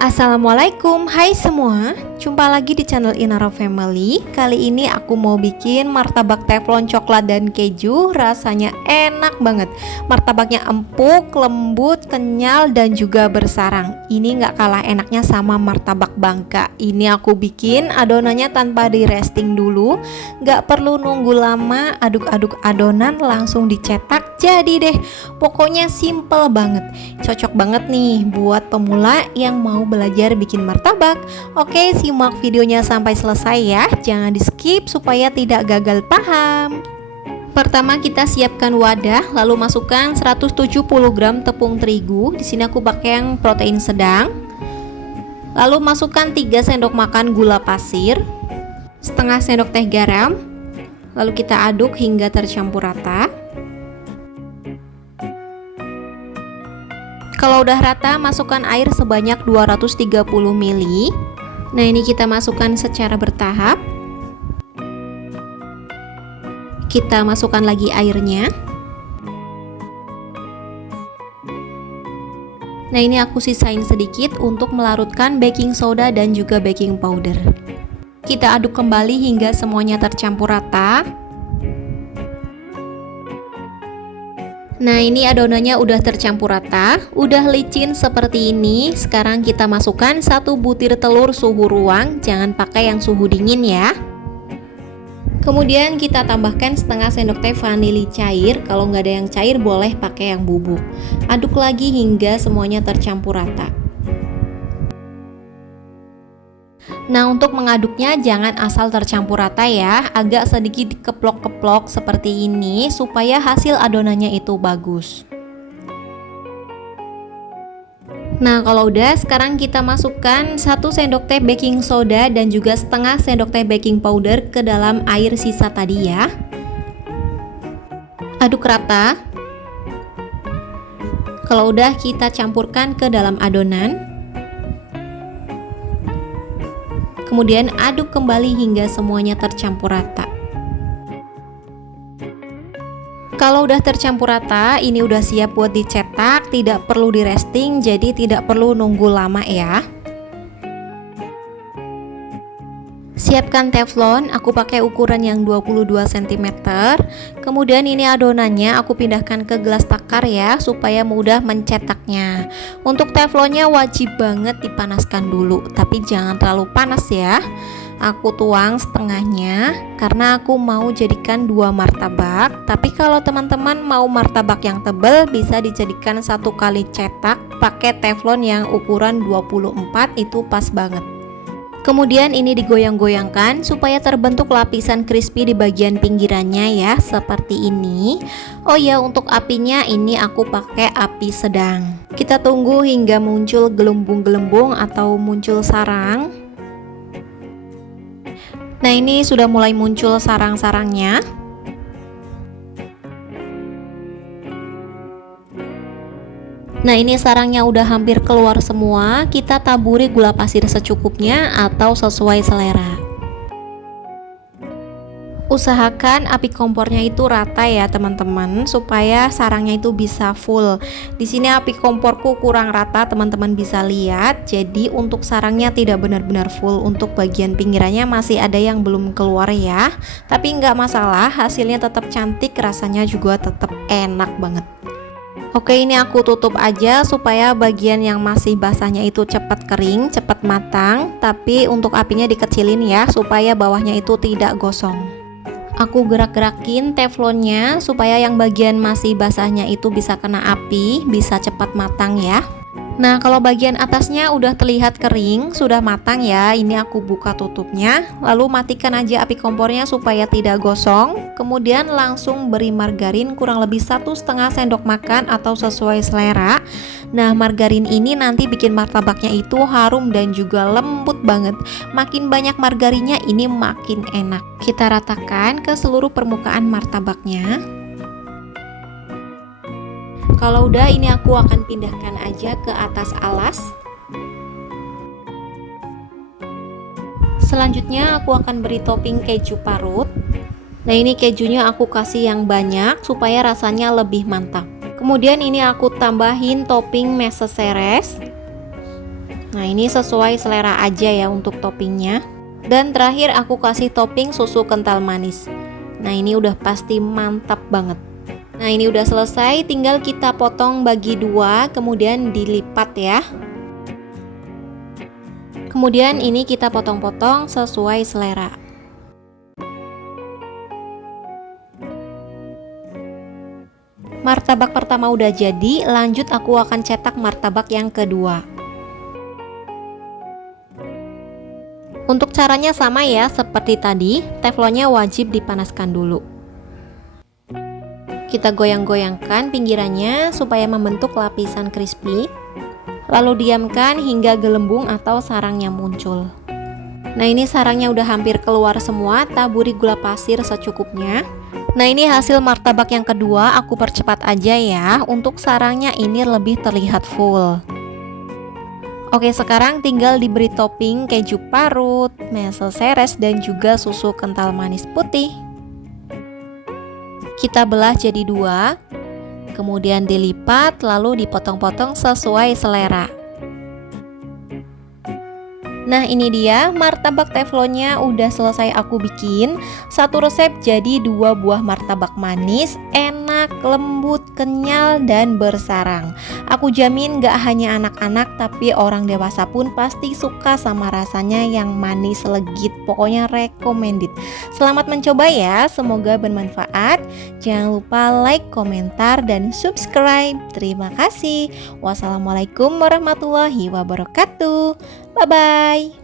Assalamualaikum, hai semua. Jumpa lagi di channel Inara Family. Kali ini aku mau bikin martabak teflon coklat dan keju. Rasanya enak banget. Martabaknya empuk, lembut, kenyal, dan juga bersarang. Ini gak kalah enaknya sama martabak Bangka. Ini aku bikin adonannya tanpa di resting dulu. Gak perlu nunggu lama, aduk-aduk adonan langsung dicetak. Jadi deh, pokoknya simple banget. Cocok banget nih buat pemula yang mau belajar bikin martabak. Oke, simak videonya sampai selesai ya. Jangan di skip supaya tidak gagal paham. Pertama kita siapkan wadah, lalu masukkan 170 gram tepung terigu. Di sini aku pakai yang protein sedang. Lalu masukkan 3 sendok makan gula pasir, setengah sendok teh garam. Lalu kita aduk hingga tercampur rata. Kalau udah rata, masukkan air sebanyak 230 ml. Nah, ini kita masukkan secara bertahap. Kita masukkan lagi airnya. Nah, ini aku sisain sedikit untuk melarutkan baking soda dan juga baking powder. Kita aduk kembali hingga semuanya tercampur rata. Nah, ini adonannya udah tercampur rata, udah licin seperti ini. Sekarang kita masukkan 1 butir telur suhu ruang, jangan pakai yang suhu dingin ya. Kemudian kita tambahkan setengah sendok teh vanili cair. Kalau nggak ada yang cair boleh pakai yang bubuk. Aduk lagi hingga semuanya tercampur rata. Nah, untuk mengaduknya jangan asal tercampur rata ya, agak sedikit dikeplok-keplok seperti ini supaya hasil adonannya itu bagus. Nah, kalau udah, sekarang kita masukkan 1 sendok teh baking soda dan juga setengah sendok teh baking powder ke dalam air sisa tadi ya. Aduk rata. Kalau udah, kita campurkan ke dalam adonan. Kemudian aduk kembali hingga semuanya tercampur rata. Kalau udah tercampur rata, ini udah siap buat dicetak, tidak perlu di resting, jadi tidak perlu nunggu lama ya. Siapkan teflon, aku pakai ukuran yang 22 cm. Kemudian ini adonannya aku pindahkan ke gelas takar ya, supaya mudah mencetaknya. Untuk teflonnya wajib banget dipanaskan dulu, tapi jangan terlalu panas ya. Aku tuang setengahnya karena aku mau jadikan 2 martabak. Tapi kalau teman-teman mau martabak yang tebal, bisa dijadikan 1 kali cetak pakai teflon yang ukuran 24, itu pas banget. Kemudian ini digoyang-goyangkan supaya terbentuk lapisan crispy di bagian pinggirannya ya, seperti ini. Oh ya, untuk apinya ini aku pakai api sedang. Kita tunggu hingga muncul gelembung-gelembung atau muncul sarang. Nah, ini sudah mulai muncul sarang-sarangnya. Nah, ini sarangnya udah hampir keluar semua. Kita taburi gula pasir secukupnya atau sesuai selera. Usahakan api kompornya itu rata ya teman-teman, supaya sarangnya itu bisa full. Di sini api komporku kurang rata, teman-teman bisa lihat. Jadi untuk sarangnya tidak benar-benar full. Untuk bagian pinggirannya masih ada yang belum keluar ya. Tapi nggak masalah, hasilnya tetap cantik, rasanya juga tetap enak banget. Oke, ini aku tutup aja supaya bagian yang masih basahnya itu cepat kering, cepat matang. Tapi untuk apinya dikecilin ya, supaya bawahnya itu tidak gosong. Aku gerak-gerakin teflonnya supaya yang bagian masih basahnya itu bisa kena api, bisa cepat matang ya. Nah, kalau bagian atasnya udah terlihat kering, sudah matang ya. Ini aku buka tutupnya, lalu matikan aja api kompornya supaya tidak gosong. Kemudian langsung beri margarin kurang lebih 1,5 sendok makan atau sesuai selera. Nah, margarin ini nanti bikin martabaknya itu harum dan juga lembut banget. Makin banyak margarinnya ini makin enak. Kita ratakan ke seluruh permukaan martabaknya. Kalau udah, ini aku akan pindahkan aja ke atas alas. Selanjutnya aku akan beri topping keju parut. Nah, ini kejunya aku kasih yang banyak supaya rasanya lebih mantap. Kemudian ini aku tambahin topping meses seres. Nah, ini sesuai selera aja ya untuk toppingnya. Dan terakhir aku kasih topping susu kental manis. Nah, ini udah pasti mantap banget. Nah, ini udah selesai, tinggal kita potong bagi dua, kemudian dilipat ya. Kemudian ini kita potong-potong sesuai selera. Martabak pertama udah jadi, lanjut aku akan cetak martabak yang kedua. Untuk caranya sama ya seperti tadi, teflonnya wajib dipanaskan dulu. Kita goyang-goyangkan pinggirannya supaya membentuk lapisan crispy. Lalu diamkan hingga gelembung atau sarangnya muncul. Nah, ini sarangnya udah hampir keluar semua, taburi gula pasir secukupnya. Nah, ini hasil martabak yang kedua, aku percepat aja ya, untuk sarangnya ini lebih terlihat full. Oke, sekarang tinggal diberi topping keju parut, meses seres, dan juga susu kental manis putih. Kita belah jadi dua, kemudian dilipat lalu dipotong-potong sesuai selera. Nah, ini dia martabak teflonnya udah selesai aku bikin. Satu resep jadi 2 buah martabak manis, enak, lembut, kenyal, dan bersarang. Aku jamin gak hanya anak-anak tapi orang dewasa pun pasti suka sama rasanya yang manis legit. Pokoknya recommended. Selamat mencoba ya, semoga bermanfaat. Jangan lupa like, komentar, dan subscribe. Terima kasih. Wassalamualaikum warahmatullahi wabarakatuh. Bye-bye.